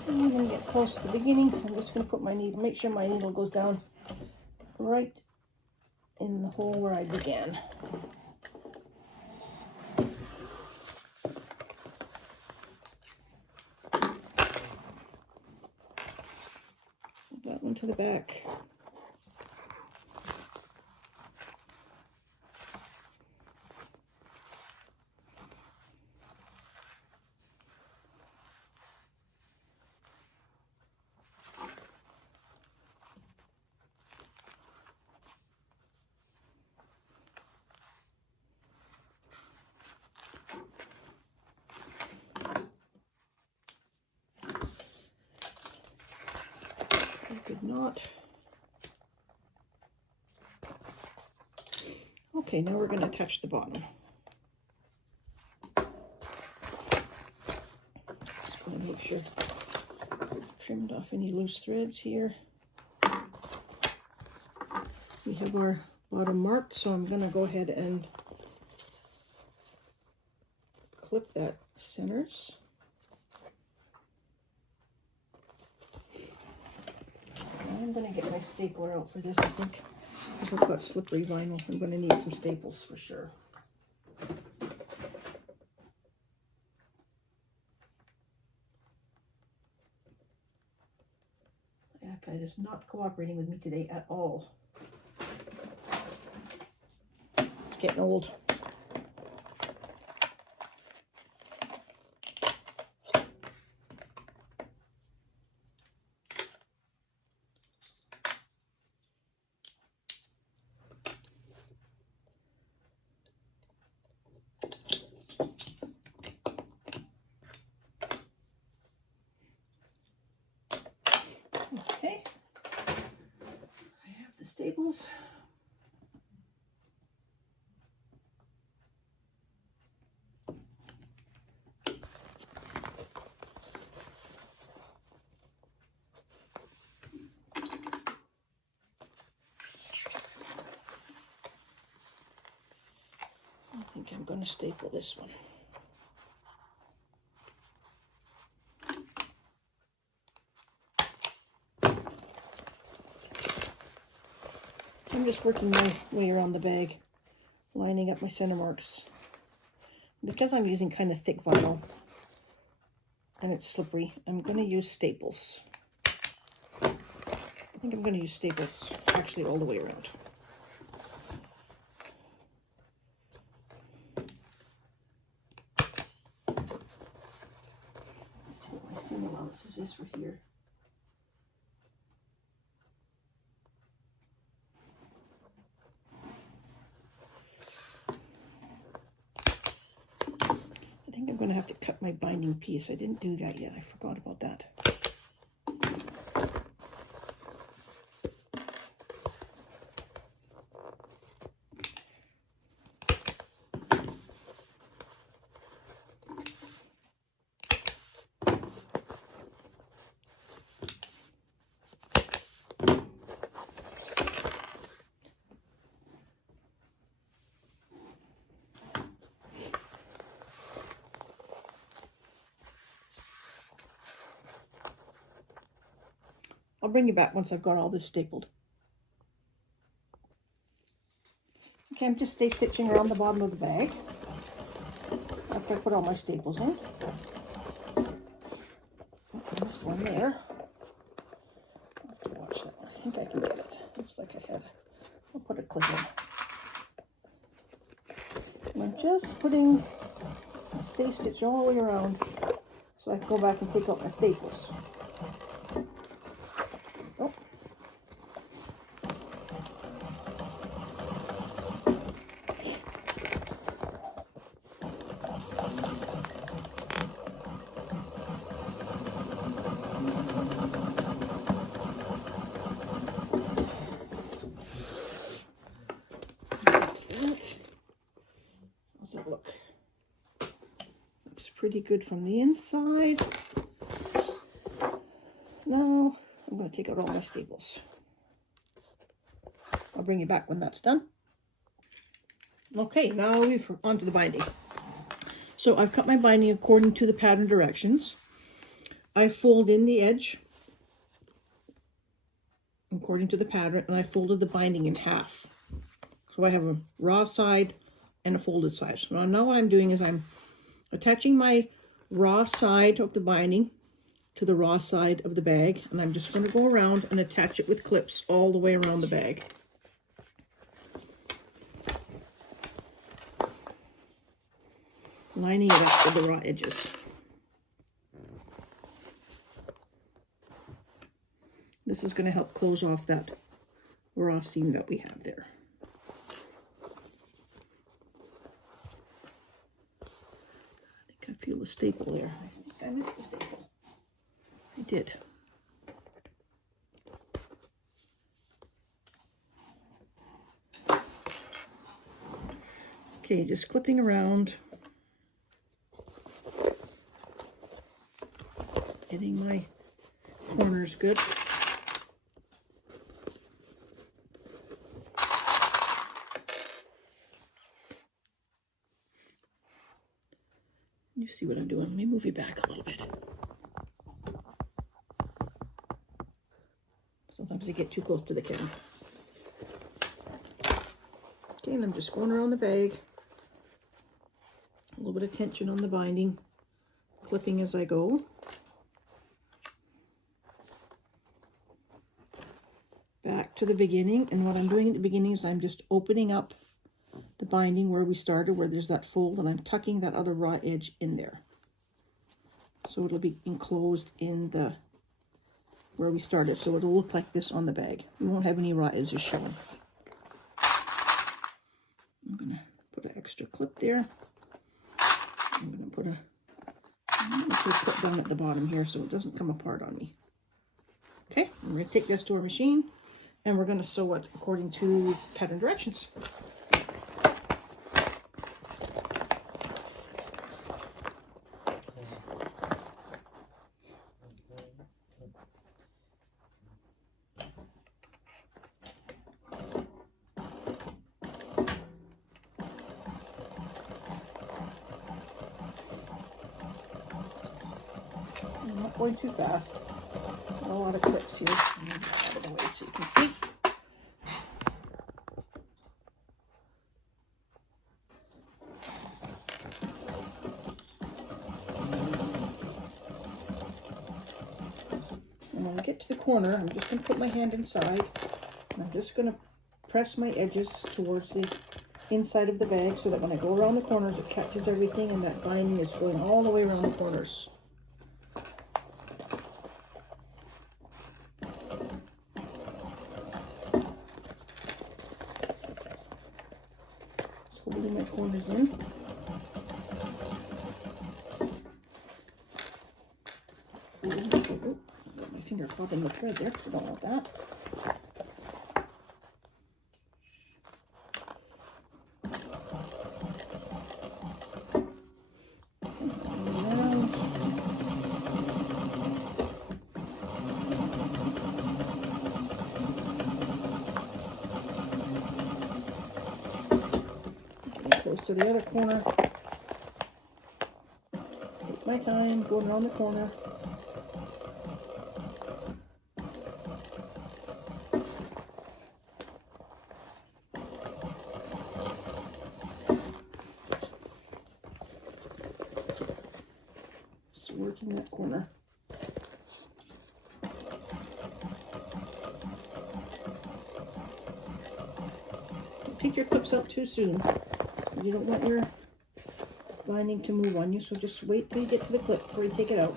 I'm going to get close to the beginning. I'm just going to put my needle, make sure my needle goes down right in the hole where I began. That one to the back. Good knot. Okay, now we're going to attach the bottom. Just want to make sure I've trimmed off any loose threads here. We have our bottom marked, so I'm going to go ahead and clip that centers. I'm going to get my stapler out for this, I think, because I've got slippery vinyl. I'm going to need some staples for sure. My iPad is not cooperating with me today at all. It's getting old. Okay, I have the staples. I think I'm going to staple this one. I'm just working my way around the bag, lining up my center marks. Because I'm using kind of thick vinyl and it's slippery, I'm going to use staples. I think I'm going to use staples actually all the way around. Let's see what my seam allowances is for here. I think I'm going to have to cut my binding piece. I didn't do that yet. I forgot about that. I'll bring you back once I've got all this stapled. Okay, I'm just stay stitching around the bottom of the bag after I put all my staples in. This one there. I'll have to watch that one. I think I can get it. Looks like I had. I'll put a clip in. And I'm just putting a stay stitch all the way around so I can go back and take out my staples. Oh. How's it look? Looks pretty good from the inside. Now I'm going to take out all my staples. I'll bring you back when that's done. Okay, now we've onto the binding. So I've cut my binding according to the pattern directions. I fold in the edge according to the pattern, and I folded the binding in half. So I have a raw side and a folded side. So now what I'm doing is I'm attaching my raw side of the binding to the raw side of the bag, and I'm just going to go around and attach it with clips all the way around the bag. Lining it up with the raw edges. This is going to help close off that raw seam that we have there. I think I feel the staple there. I think I missed the staple. I did. Okay, just clipping around. Getting my corners good. You see what I'm doing? Let me move you back a little bit. Sometimes I get too close to the camera. Okay, and I'm just going around the bag. A little bit of tension on the binding, clipping as I go. Back to the beginning, and what I'm doing at the beginning is I'm just opening up the binding where we started, where there's that fold, and I'm tucking that other raw edge in there. So it'll be enclosed in the where we started, so it'll look like this on the bag. We won't have any raw edges showing. I'm gonna put an extra clip there. I'm gonna put a clip down at the bottom here so it doesn't come apart on me. Okay, I'm gonna take this to our machine and we're gonna sew it according to pattern directions. I'm not going too fast. Got a lot of clips here. I'm going to get out of the way so you can see. And when we get to the corner, I'm just going to put my hand inside. And I'm just going to press my edges towards the inside of the bag so that when I go around the corners, it catches everything and that binding is going all the way around the corners. Holding my corners in. Oh, got my finger caught in the thread there. I don't want that. Close to the other corner. Take my time going around the corner. Just working that corner take your clips out too soon. You don't want your binding to move on you, so just wait till you get to the clip before you take it out.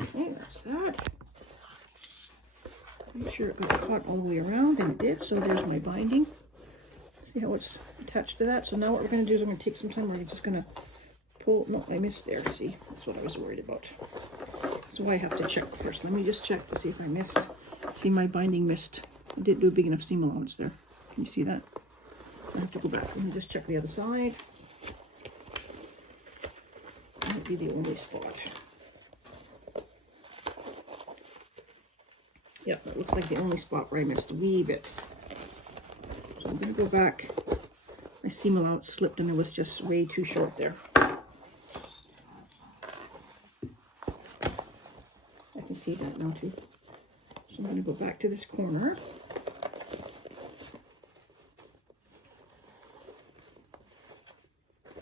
Okay, that's that. Make sure it got caught all the way around, and it did, so there's my binding. See how it's attached to that? So now what we're going to do is I'm going to take some time, we're just going to pull, no, I missed there, see? That's what I was worried about. So I have to check first. Let me just check to see if I missed. See, my binding missed. I didn't do a big enough seam allowance there. Can you see that? I have to go back. Let me just check the other side. That might be the only spot. Yep, that looks like the only spot where I missed a wee bit. So I'm going to go back. My seam allowance slipped and it was just way too short there. I can see that now too. So I'm going to go back to this corner.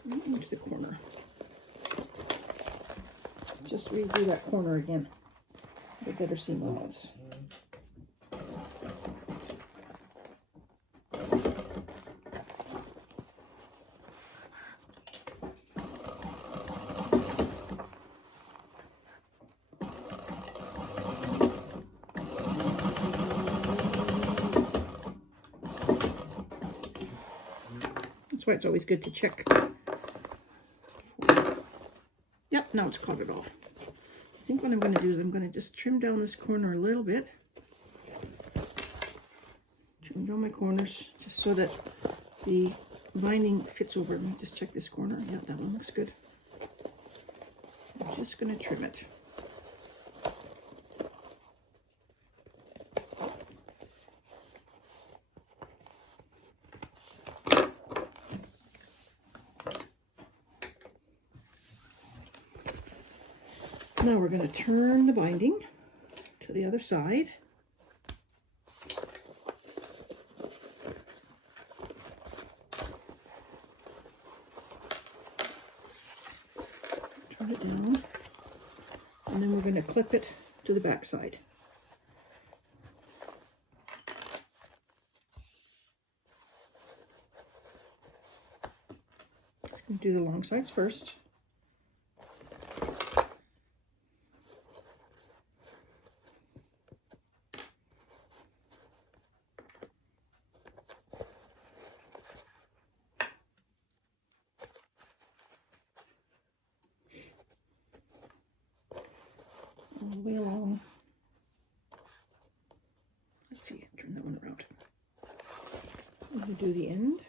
Right into the corner. Just redo that corner again. A better seam allowance. That's why it's always good to check. Yep, now it's caught it off. I think what I'm going to do is I'm going to just trim down this corner a little bit. Trim down my corners just so that the binding fits over. Let me just check this corner. Yeah, that one looks good. I'm just going to trim it. Now we're going to turn the binding to the other side. Turn it down. And then we're going to clip it to the back side. Just going to do the long sides first. All the way along. Let's see, turn that one around. I'm going to do the end.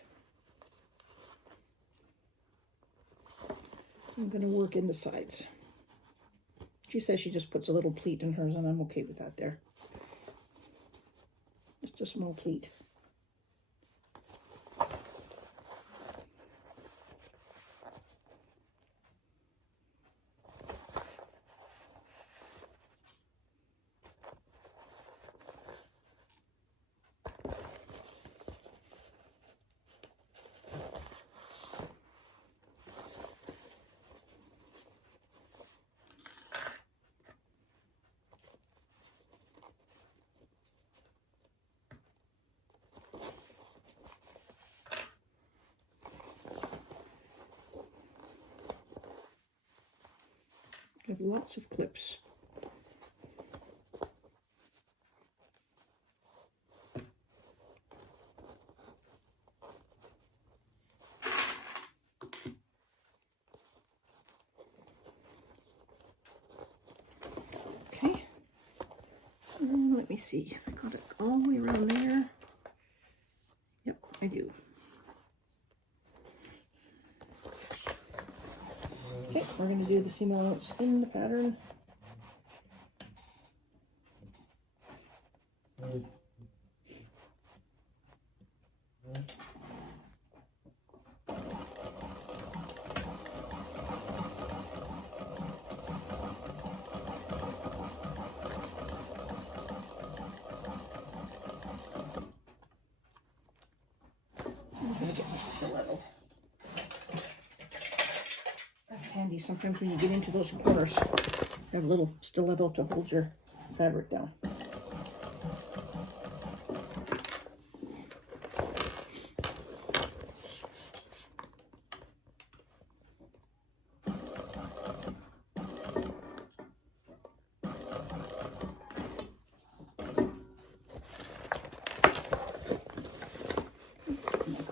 I'm going to work in the sides. She says she just puts a little pleat in hers, and I'm okay with that there. Just a small pleat. I have lots of clips. Okay. Let me see if I got it all the way around there. Yep, I do. Okay, we're going to do the seam allowance in the pattern. I'm going to get my stiletto. That's handy handy sometimes when you get into those corners. You have a little stiletto to hold your fabric down.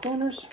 Corners.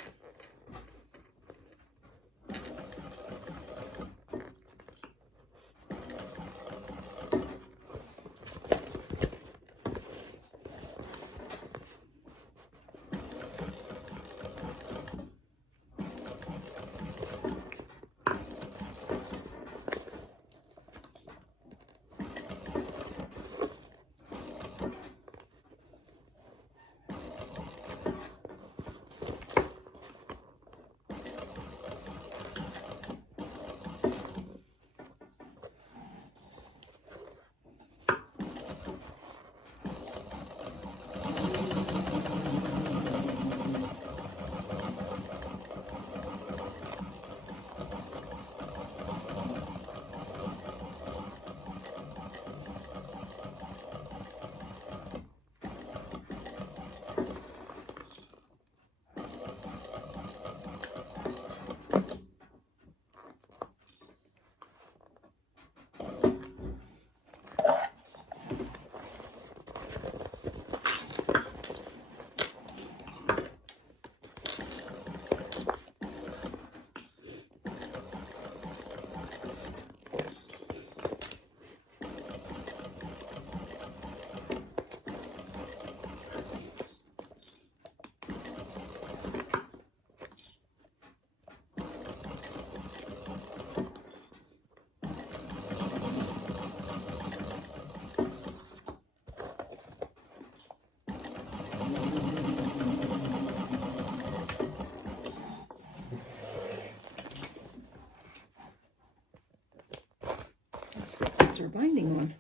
Our binding on.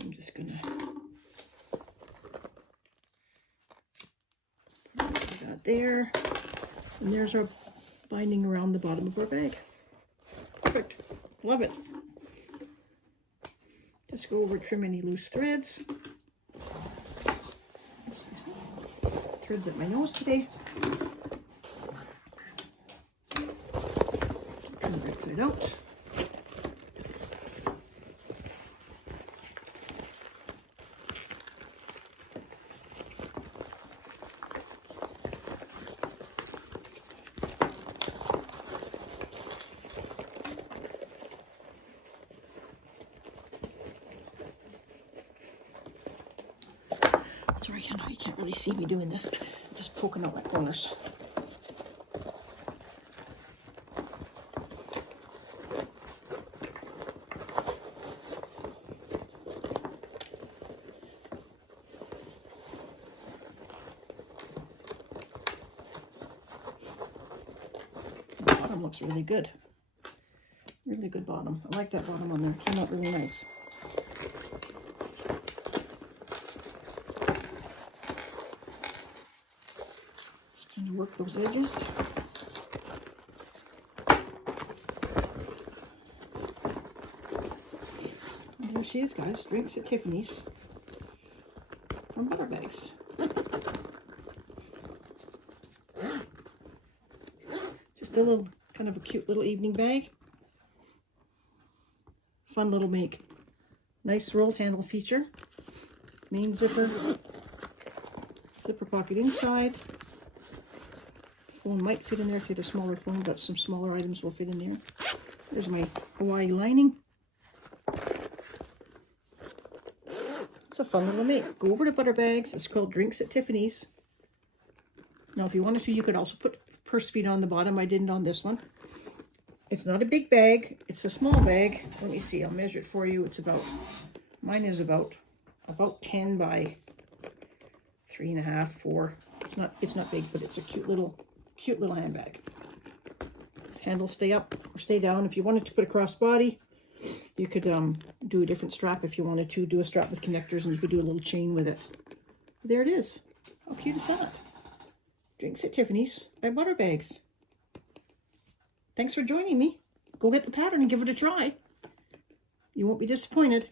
I'm just gonna put that there, and there's our binding around the bottom of our bag. Perfect, love it. Just go over, trim any loose threads. Threads at my nose today. Turn the right side out. Sorry, I know you can't really see me doing this, but I'm just poking out my corners. The bottom looks really good. Really good bottom. I like that bottom on there. It came out really nice. Work those edges. And there she is, guys. Drinks at Tiffany's from butter bags. Just a little, kind of a cute little evening bag. Fun little make. Nice rolled handle feature. Main zipper. Zipper pocket inside. Phone might fit in there if you had a smaller phone, but some smaller items will fit in there. There's my Hawaii lining. It's a fun little make. Go over to butter bags. It's called Drinks at Tiffany's. Now, if you wanted to, you could also put purse feet on the bottom. I didn't on this one. It's not a big bag. It's a small bag. Let me see. I'll measure it for you. It's about, mine is about 10 by 3.5, 4. It's not big, but it's a cute little handbag. This handle stay up or stay down. If you wanted to put a crossbody, you could do a different strap if you wanted to. Do a strap with connectors, and you could do a little chain with it. There it is. How cute is that? Drinks at Tiffany's by Butter Bags. thanks for joining me. Go get the pattern and give it a try. You won't be disappointed.